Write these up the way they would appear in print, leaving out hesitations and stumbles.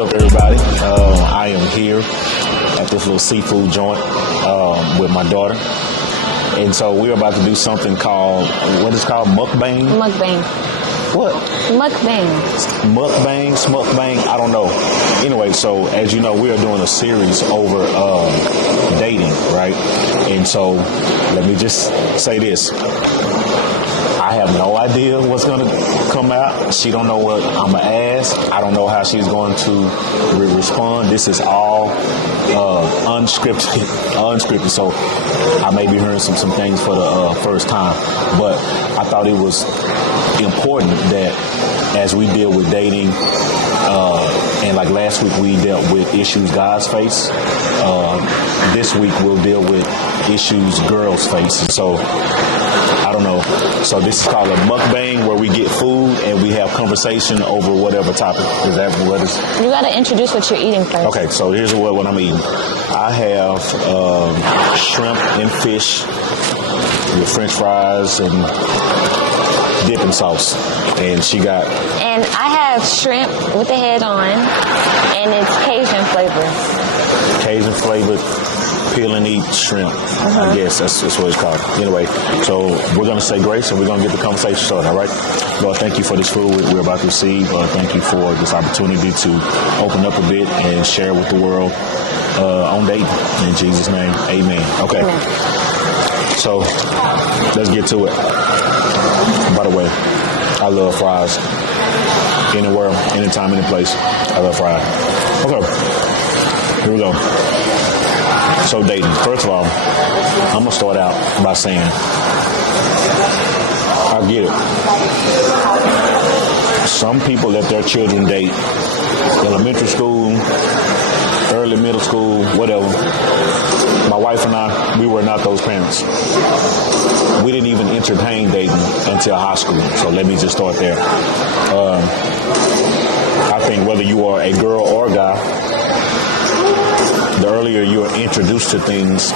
up, everybody? I am here at this little seafood joint with my daughter. And so we're about to do something called, what is it called? Mukbang? Mukbang. What? Mukbang. Mukbang, smukbang, I don't know. Anyway, so as you know, we are doing a series over dating, right? And so let me just say this. I have no idea what's going to come out. She don't know what I'm going to ask. I don't know how she's going to respond. This is all unscripted. So I may be hearing some things for the first time. But I thought it was important that as we deal with dating, and like last week we dealt with issues guys face, this week we'll deal with issues girls face. And so I don't know. So this is called a mukbang, where we get food and we have conversation over whatever topic. Is that what it's? You got to introduce what you're eating first. Okay, so here's what I'm eating. I have shrimp and fish with French fries and dipping sauce. And she got... And I have shrimp with the head on, and it's Cajun flavor. Cajun flavored peel and eat shrimp. I guess that's what it's called. Anyway, so we're going to say grace and we're going to get the conversation started, all right? Lord, thank you for this food we're about to receive. Thank you for this opportunity to open up a bit and share with the world on dating. In Jesus' name, amen. Okay. Amen. So let's get to it. By the way, I love fries. Anywhere, anytime, any place. I love fries. Okay. Here we go. So dating. First of all, I'm going to start out by saying, I get it. Some people let their children date elementary school, early middle school, whatever. My wife and I, we were not those parents. We didn't even entertain dating until high school. So let me just start there. I think whether you are a girl or a guy, the earlier you're introduced to things,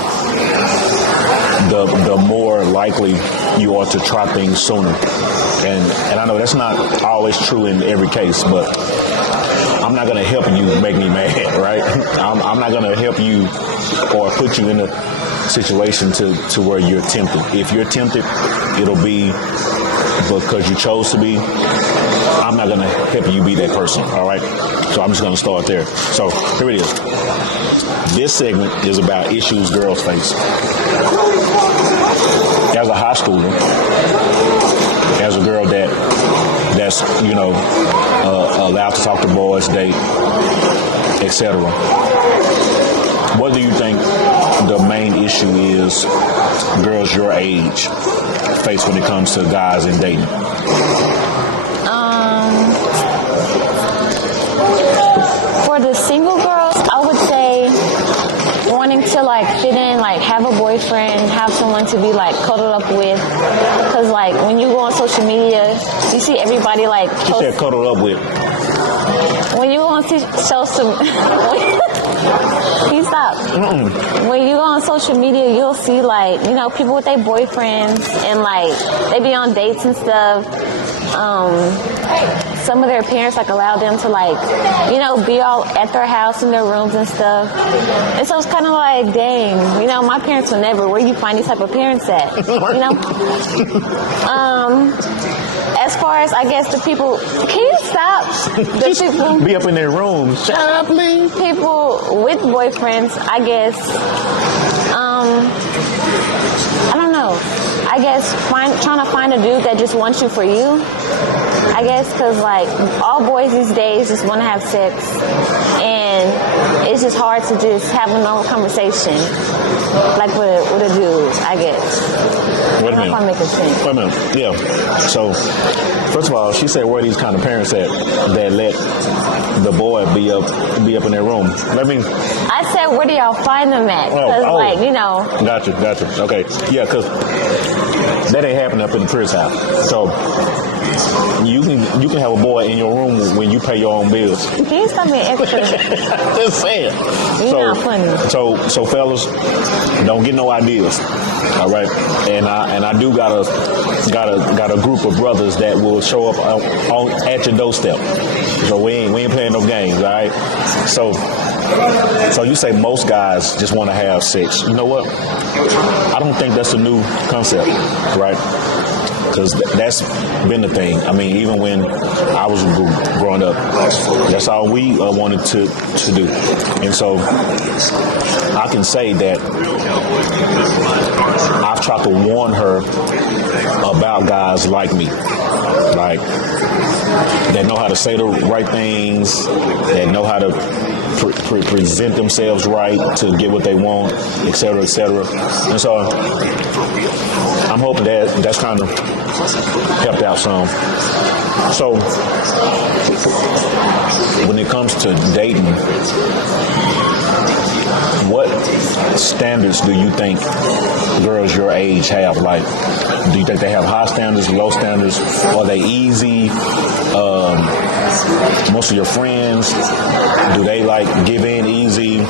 the more likely you are to try things sooner. And I know that's not always true in every case, but I'm not going to help you make me mad, right? I'm not going to help you or put you in a situation to where you're tempted. If you're tempted, it'll be because you chose to be. I'm not going to help you be that person, all right? So I'm just going to start there. So here it is. This segment is about issues girls face. As a high schooler, as a girl that's allowed to talk to boys, date, etc. What do you think the main issue is girls your age face when it comes to guys and dating? For the single girls, I would say wanting to fit in, have a boyfriend, have someone to be cuddled up with. Because when you go on social media, you see everybody You said cuddled up with. When you go on social you stop. When you go on social media, you'll see people with their boyfriends and they be on dates and stuff. Some of their parents allow them to be all at their house in their rooms and stuff. And so it's kind of dang, my parents would never. Where you find these type of parents at? As far as I guess the people, can you stop? The people be up in their rooms. Shut up, please. People with boyfriends, I guess. I don't know. I guess trying to find a dude that just wants you for you. I guess because all boys these days just want to have sex, and it's just hard to just have a normal conversation with a dude. I guess. Wait a minute. If I'm making sense. Wait a minute. Yeah. So, first of all, she said, where are these kind of parents at that let the boy be up in their room? I said, where do y'all find them at? Because, Gotcha. Okay. Yeah, because that ain't happening up in the Chris house. So, you can have a boy in your room when you pay your own bills. Can you stop being extra? Just saying. You're not funny. So fellas, don't get no ideas. All right, and I do got a group of brothers that will show up at your doorstep. So we ain't playing no games, all right? So you say most guys just want to have sex. You know what? I don't think that's a new concept, right? Because that's been the thing. I mean, even when I was growing up, that's all we wanted to do. And so I can say that I've tried to warn her about guys like me, like that know how to say the right things, that know how to present themselves right to get what they want, et cetera, et cetera. And so I'm hoping that that's kind of helped out some. So when it comes to dating, what standards do you think girls your age have? Like, do you think they have high standards, low standards? Are they easy? Most of your friends, do they like give in easy?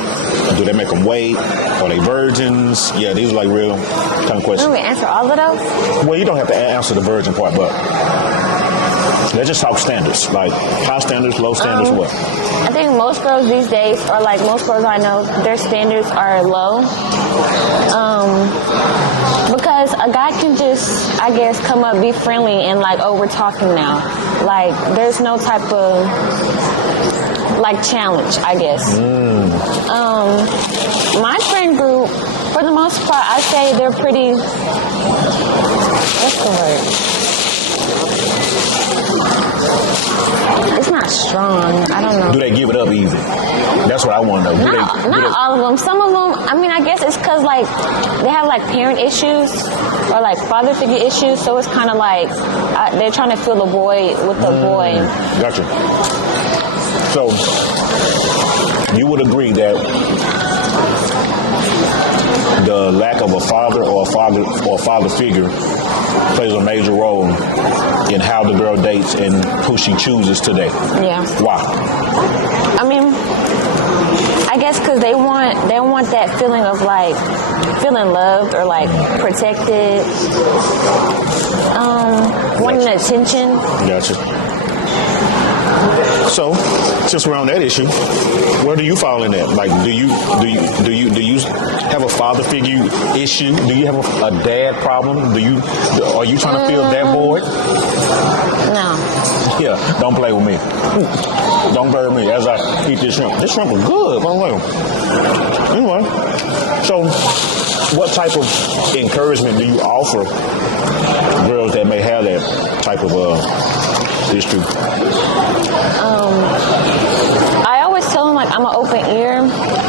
Do they make them wait? Are they virgins? Yeah, these are like real kind of questions. Can we answer all of those? Well, you don't have to answer the virgin part, but let's just talk standards. Like high standards, low standards, what? I think most girls these days, or like most girls I know, their standards are low. Because a guy can just, I guess, come up, be friendly, and like, oh, we're talking now. Like, there's no type of, like, challenge, I guess. My friend group, for the most part, I say they're pretty, what's the word? It's not strong. I don't know. Do they give it up easy? That's what I want to know. Not all of them. Some of them, I mean, I guess it's because, like, they have, like, parent issues or, like, father figure issues. So it's kind of like they're trying to fill the void with the boy. Gotcha. So you would agree that the lack of a father or a father figure plays a major role in how the girl dates and who she chooses to date. Yeah. Why? I mean, I guess because they want that feeling of like feeling loved or like protected, wanting attention. Gotcha. So, since we're on that issue, where do you fall in that? Like, do you have a father figure issue? Do you have a dad problem? Are you trying to fill that void? No. Yeah, don't play with me. Don't play with me as I eat this shrimp. This shrimp is good, by the way. Anyway, so what type of encouragement do you offer girls that may have that type of issue? I always tell them, like, I'm an open ear.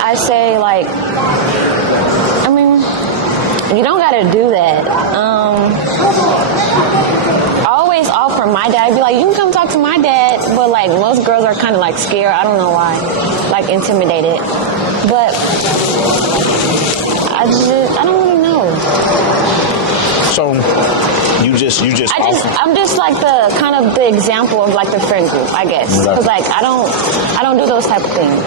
I say, like, I mean, you don't got to do that. I always offer my dad. I'd be like, you can come talk to my dad. But, like, most girls are kind of, like, scared. I don't know why. Like, intimidated. But I don't really know. So I'm just like the kind of the example of like the friend group, I guess, because like I don't do those type of things.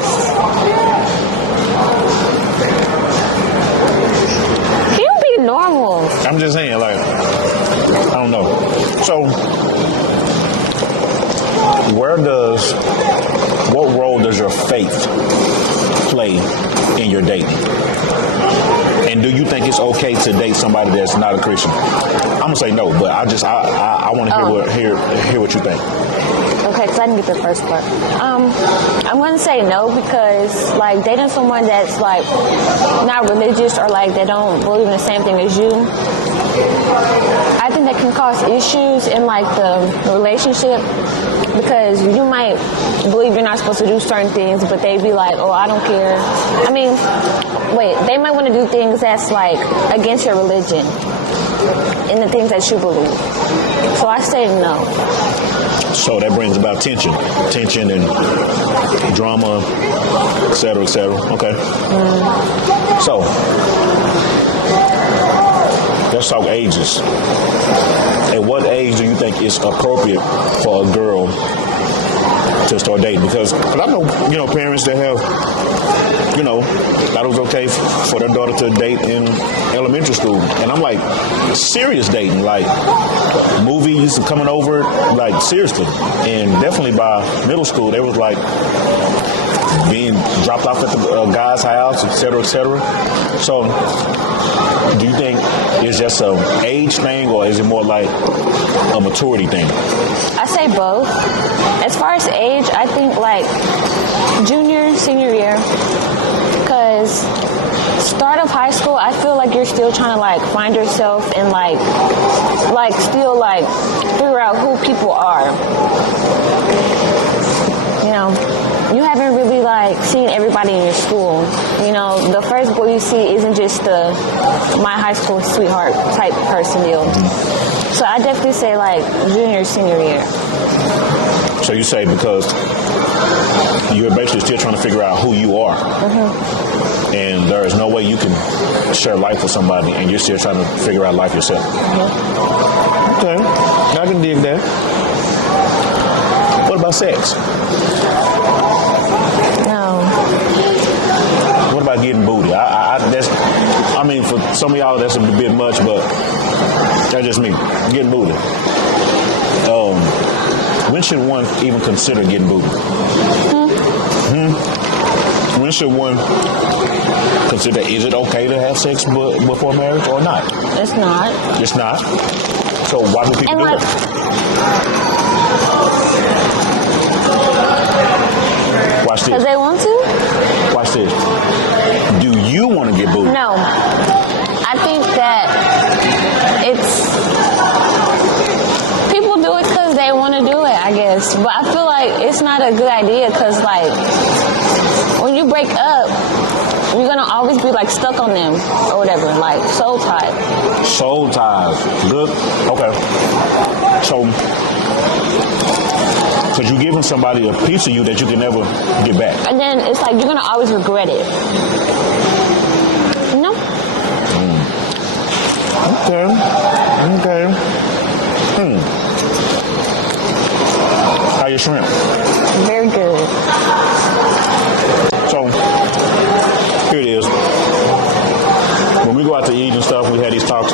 Can you be normal? I'm just saying, like, I don't know. So what role does your faith play in your dating? And do you think it's okay to date somebody that's not a Christian? I'm gonna say no, but I want to hear what you think. Okay, because I didn't get the first part. I'm gonna say no because like dating someone that's like not religious or like they don't believe in the same thing as you, I think that can cause issues in like the relationship because you might believe you're not supposed to do certain things, but they be like, oh, I don't care. I mean, wait, they might want to do things that's like against your religion and the things that you believe. So I say no. So that brings about tension and drama, et cetera, et cetera. Okay. So let's talk ages. At what age do you think is appropriate for a girl to start dating? Because I know, parents that have, thought it was okay for their daughter to date in elementary school. And I'm like, serious dating, like movies coming over, like seriously. And definitely by middle school, they was like being dropped off at the guy's house, et cetera, et cetera. So do you think it's just an age thing, or is it more like a maturity thing? I say both. As far as age, I think like junior, senior year, because start of high school, I feel like you're still trying to like find yourself and like still like figure out who people are. You haven't really like seen everybody in your school. The first boy you see isn't just my high school sweetheart type person deal. So I definitely say like junior, senior year. So you say because you're basically still trying to figure out who you are. Mm-hmm. And there is no way you can share life with somebody and you're still trying to figure out life yourself. Mm-hmm. Okay, I can dig that. What about sex? No. What about getting booty? For some of y'all that's a bit much, but that's just me. Getting booty. When should one even consider getting booty? When should one consider, is it okay to have sex before marriage or not? It's not. It's not? So why do people do it? Watch this. Because they want to? Watch this. Do you want to get booty? No. I think that people do it because they want to do it, I guess. But I feel like it's not a good idea because, like, when you break up, you're going to always be, like, stuck on them or whatever, like, soul ties. Soul ties. Good. Okay. So, because you're giving somebody a piece of you that you can never get back. And then it's like you're going to always regret it. You know? Okay. How you shrimp? Very good. So, here it is. When we go out to eat and stuff, we had these talks.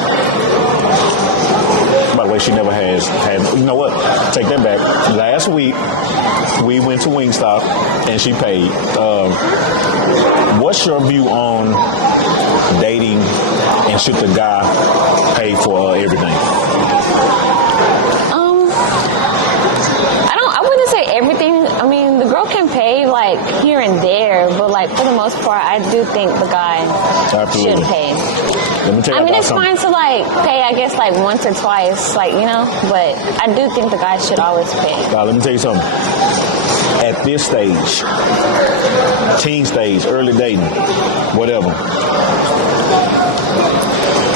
By the way, she never has had. You know what? Take that back. Last week, we went to Wingstop and she paid. What's your view on dating and should the guy pay for everything? I wouldn't say everything. I mean, the girl can pay like here and there, but like for the most part, I do think the guy should pay. Let me tell you it's fine to like pay, I guess, like once or twice, like, but I do think the guy should always pay. Let me tell you something. At this stage, teen stage, early dating, whatever,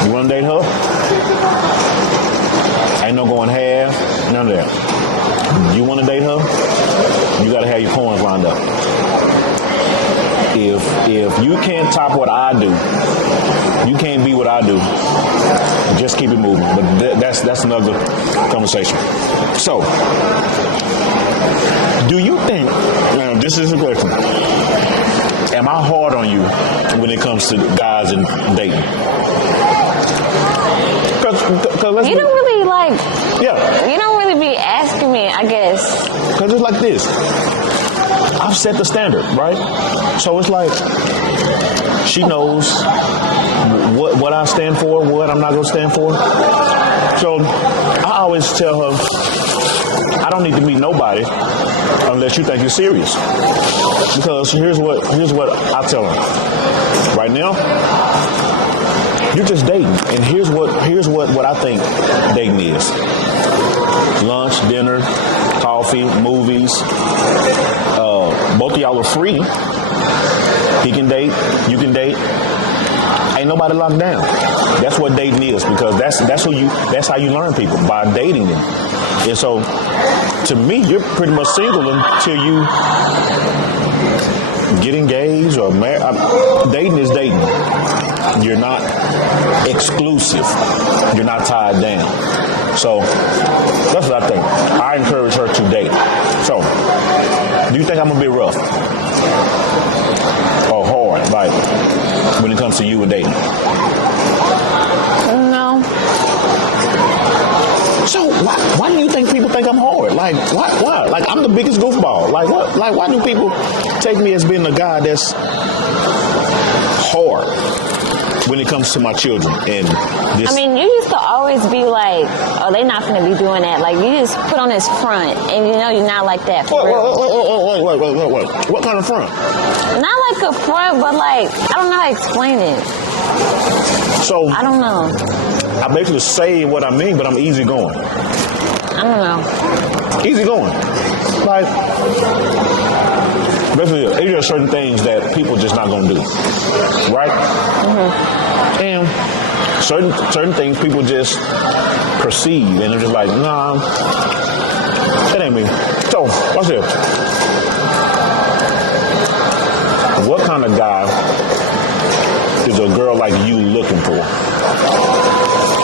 you want to date her? Ain't no going half, none of that. You want to date her? You got to have your coins lined up. If you can't top what I do, you can't be what I do. Just keep it moving. But that's another conversation. So, do you think? This is a question. Am I hard on you when it comes to guys and dating? Because you don't really like. Yeah. You don't really be asking me, I guess. Because it's like this. I've set the standard, right? So it's like she knows what I stand for, what I'm not going to stand for. So I always tell her, I don't need to meet nobody unless you think you're serious. Because here's what I tell her. Right now, you're just dating, and here's what I think dating is: lunch, dinner, coffee, movies. Both of y'all are free. He can date, you can date. Ain't nobody locked down. That's what dating is, because that's how you learn people, by dating them. And so, to me, you're pretty much single until you get engaged or married. Dating is dating. You're not exclusive. You're not tied down. So that's what I think. I encourage her to date. So, do you think I'm a bit rough or hard, like when it comes to you and dating? No. So why do you think people think I'm hard? Like why? Like I'm the biggest goofball. Like what? Like why do people take me as being a guy that's hard when it comes to my children and this? I mean, you used to always be like, oh, they're not going to be doing that. Like, you just put on this front, and you know you're not like that for real. Wait. What kind of front? Not like a front, but like, I don't know how to explain it. So I don't know. I basically say what I mean, but I'm easygoing. I don't know. Easygoing. Like, basically, there are certain things that people just not gonna do, right? Mm-hmm. And certain things people just perceive, and they're just like, nah, that ain't me. So, watch this. What kind of guy is a girl like you looking for?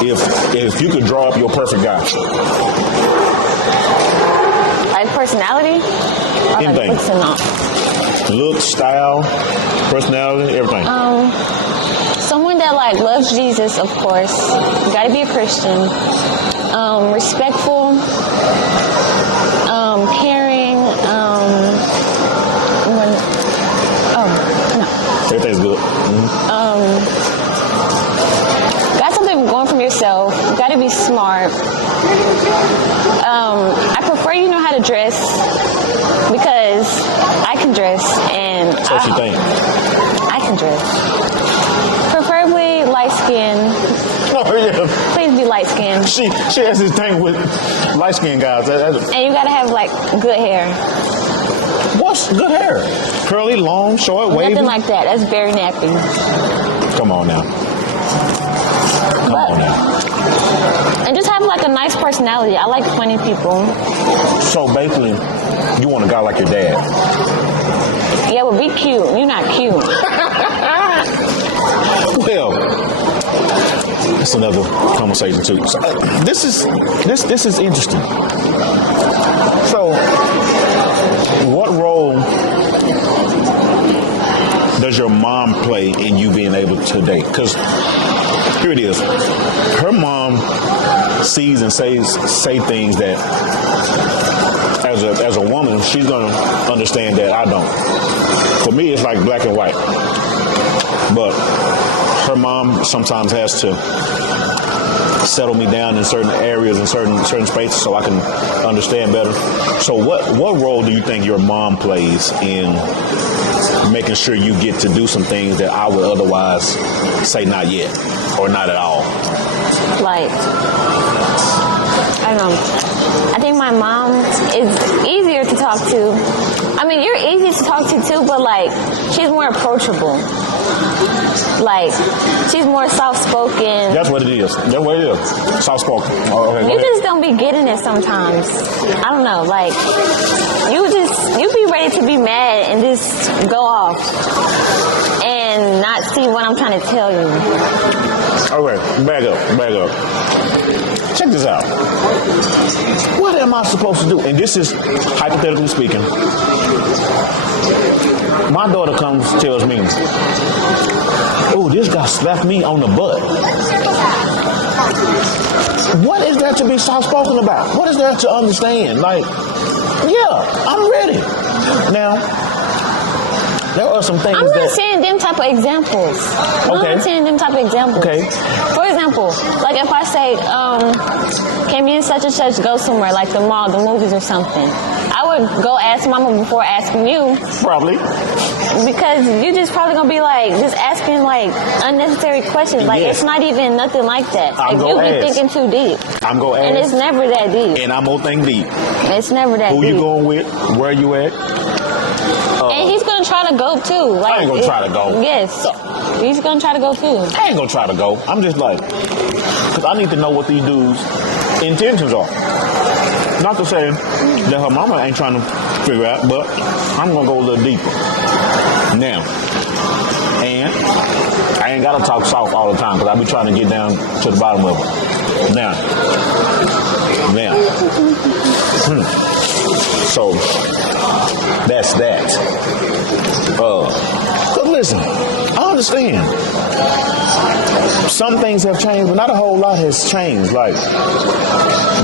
If you could draw up your perfect guy. Like personality? Or Anything. like looks and all? Look, style, personality, everything. Someone that like loves Jesus, of course. Got to be a Christian. Respectful. Caring. Everything's good. Mm-hmm. Got something going from yourself. Got to be smart. I prefer you know how to dress because I can dress and So what you think? I can dress. Preferably light skin. Oh yeah. Please be light skinned. She has this thing with light skinned guys. And you gotta have like good hair. What's good hair? Curly, long, short, wavy? Nothing like that. That's very nappy. Come on now. Come on now. And just have like a nice personality. I like funny people. So basically, you want a guy like your dad. Yeah, well, be cute. You're not cute. Well, that's another conversation too. So, this is interesting. So, what role does your mom play in you being able to date? Because here it is, her mom sees and say things that, as a woman, she's gonna understand that I don't. For me, it's like black and white. But her mom sometimes has to settle me down in certain areas and certain spaces so I can understand better. So what role do you think your mom plays in making sure you get to do some things that I would otherwise say not yet or not at all? Like, I don't know. I think my mom is easier to talk to. I mean, you're easy to talk to too, but like, she's more approachable. Like, she's more soft-spoken. That's what it is. That's what it is. Soft-spoken. Oh, okay, You just don't be getting it sometimes. I don't know. Like, you be ready to be mad and just go off and not see what I'm trying to tell you. All right, back up. Check this out. What am I supposed to do? And this is hypothetically speaking. My daughter tells me, oh, this guy slapped me on the butt. What is there to be soft-spoken about? What is there to understand? Like, yeah, I'm ready. Now, there are some things I'm not saying them type of examples. I'm not saying them type of examples. Okay. For example, like if I say, can me and such and such go somewhere, like the mall, the movies or something, I would go ask mama before asking you. Probably. Because you just probably gonna be like, just asking like unnecessary questions. Like it's not even nothing like that. Like you be thinking too deep. I'm gonna ask. And it's never that deep. And I'm gonna think deep. It's never that deep. Who you going with? Where you at? And he's gonna try to go too. Like, I ain't gonna try to go. Yes. He's gonna try to go too. I ain't gonna try to go. I'm just like, because I need to know what these dudes' intentions are. Not to say that her mama ain't trying to figure out, but I'm gonna go a little deeper. Now, and I ain't gotta talk soft all the time because I be trying to get down to the bottom of it. Now. So that's that. But listen, I understand. Some things have changed, but not a whole lot has changed. Like,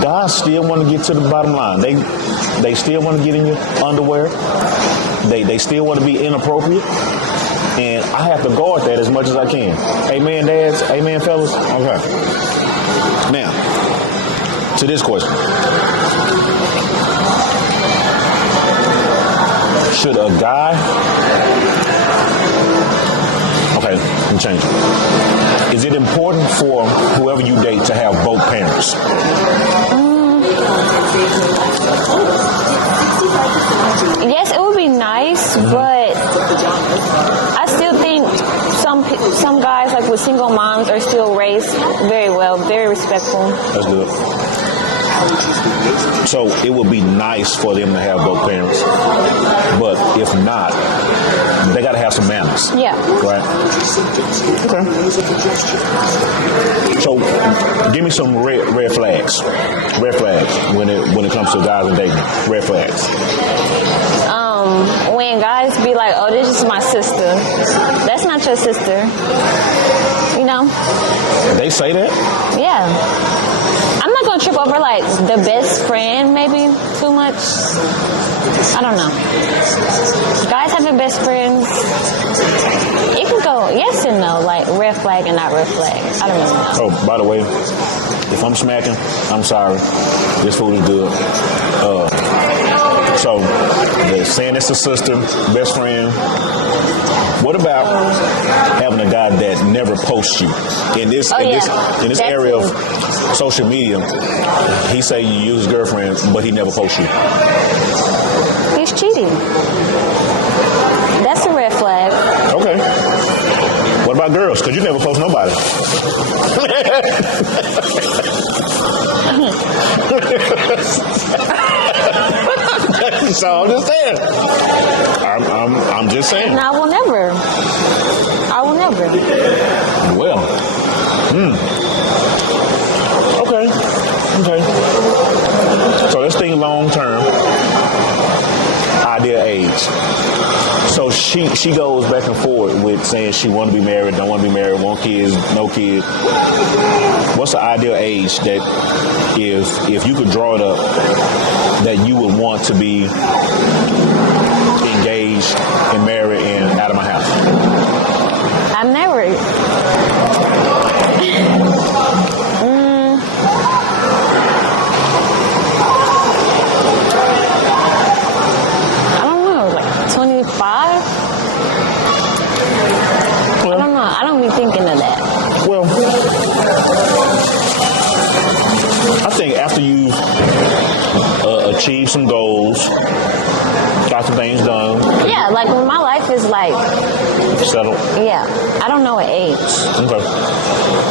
guys still want to get to the bottom line. They still want to get in your underwear. They still want to be inappropriate. And I have to guard that as much as I can. Amen, dads? Amen, fellas? Okay. Now, to this question. Should a guy... Okay, let me change it. Is it important for whoever you date to have both parents? Yes, it would be nice, but I still think some guys, like with single moms, are still raised very well, very respectful. That's good. So it would be nice for them to have both parents, but if not, they got to have some manners. Yeah. Right. Okay. So give me some red flags. Red flags when it comes to guys and dating. Red flags. When guys be like, "Oh, this is my sister," that's not your sister. You know. They say that. Yeah. I'm not gonna trip over like the best friend, maybe too much. I don't know. Guys having best friends, it can go yes and no, like red flag and not red flag. I don't really know. Oh, by the way, if I'm smacking, I'm sorry. This food is good. So they're saying it's a sister, best friend. What about having a guy that never posts you in this area of social media? He say you use his girlfriend, but he never posts you. He's cheating. That's a red flag. Okay. What about girls? Because you never post nobody. So I'm just saying. I'm just saying. No, I will never. Well. Okay. So let's think long term. Ideal age. So she goes back and forth with saying she want to be married, don't want to be married, want kids, no kids. What's the ideal age that if you could draw it up that you would want to be engaged and married and out of my house? I'm married. I don't know, like 25? I don't know. I don't be thinking of that. Well, I think after you've achieved some goals, got some things done. Yeah, like when my life is like settled. Yeah, I don't know what age. Okay.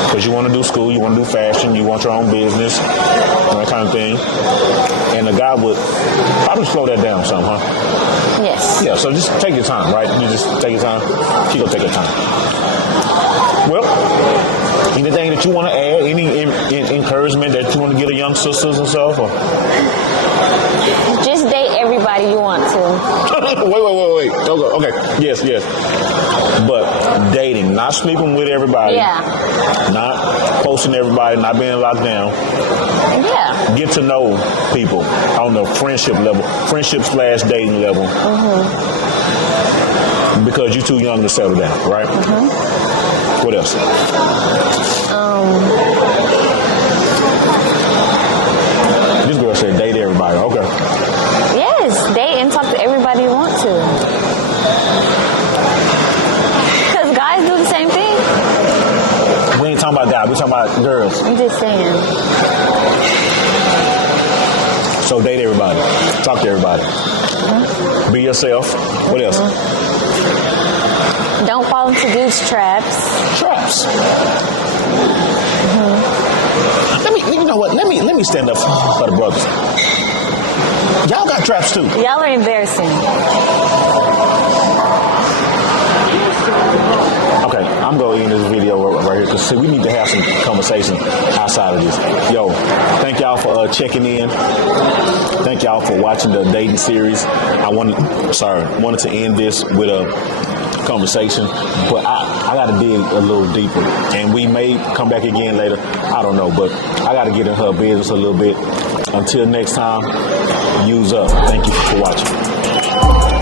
Because you want to do school, you want to do fashion, you want your own business, that kind of thing. And the guy would probably slow that down some, huh? Yes. Yeah, so just take your time, right? You just take your time. Keep gonna take your time. Well, anything that you want to add? Any encouragement that you want to give to young sisters and stuff? Or? Just date everybody you want to. Wait. Okay. Yes. But dating, not sleeping with everybody. Yeah. Not posting everybody, not being locked down. Yeah. Get to know people on the friendship level, friendship/dating level. Mm-hmm. Because you're too young to settle down, right? Mm-hmm. What else? This girl said date everybody. Okay. Yes, date and talk to everybody you want to. Because guys do the same thing. We ain't talking about guys. We're talking about girls. I'm just saying. So date everybody. Talk to everybody. Mm-hmm. Be yourself. What else? Don't fall into dudes' traps. Traps. Mm-hmm. You know what? Let me stand up for the brothers. Y'all got traps too. Y'all are embarrassing. Okay, I'm going to end this video right here because we need to have some conversation outside of this. Yo, thank y'all for checking in. Thank y'all for watching the dating series. I wanted to end this with a conversation, but I got to dig a little deeper, and we may come back again later. I don't know, but I got to get in her business a little bit. Until next time, use up. Thank you for watching.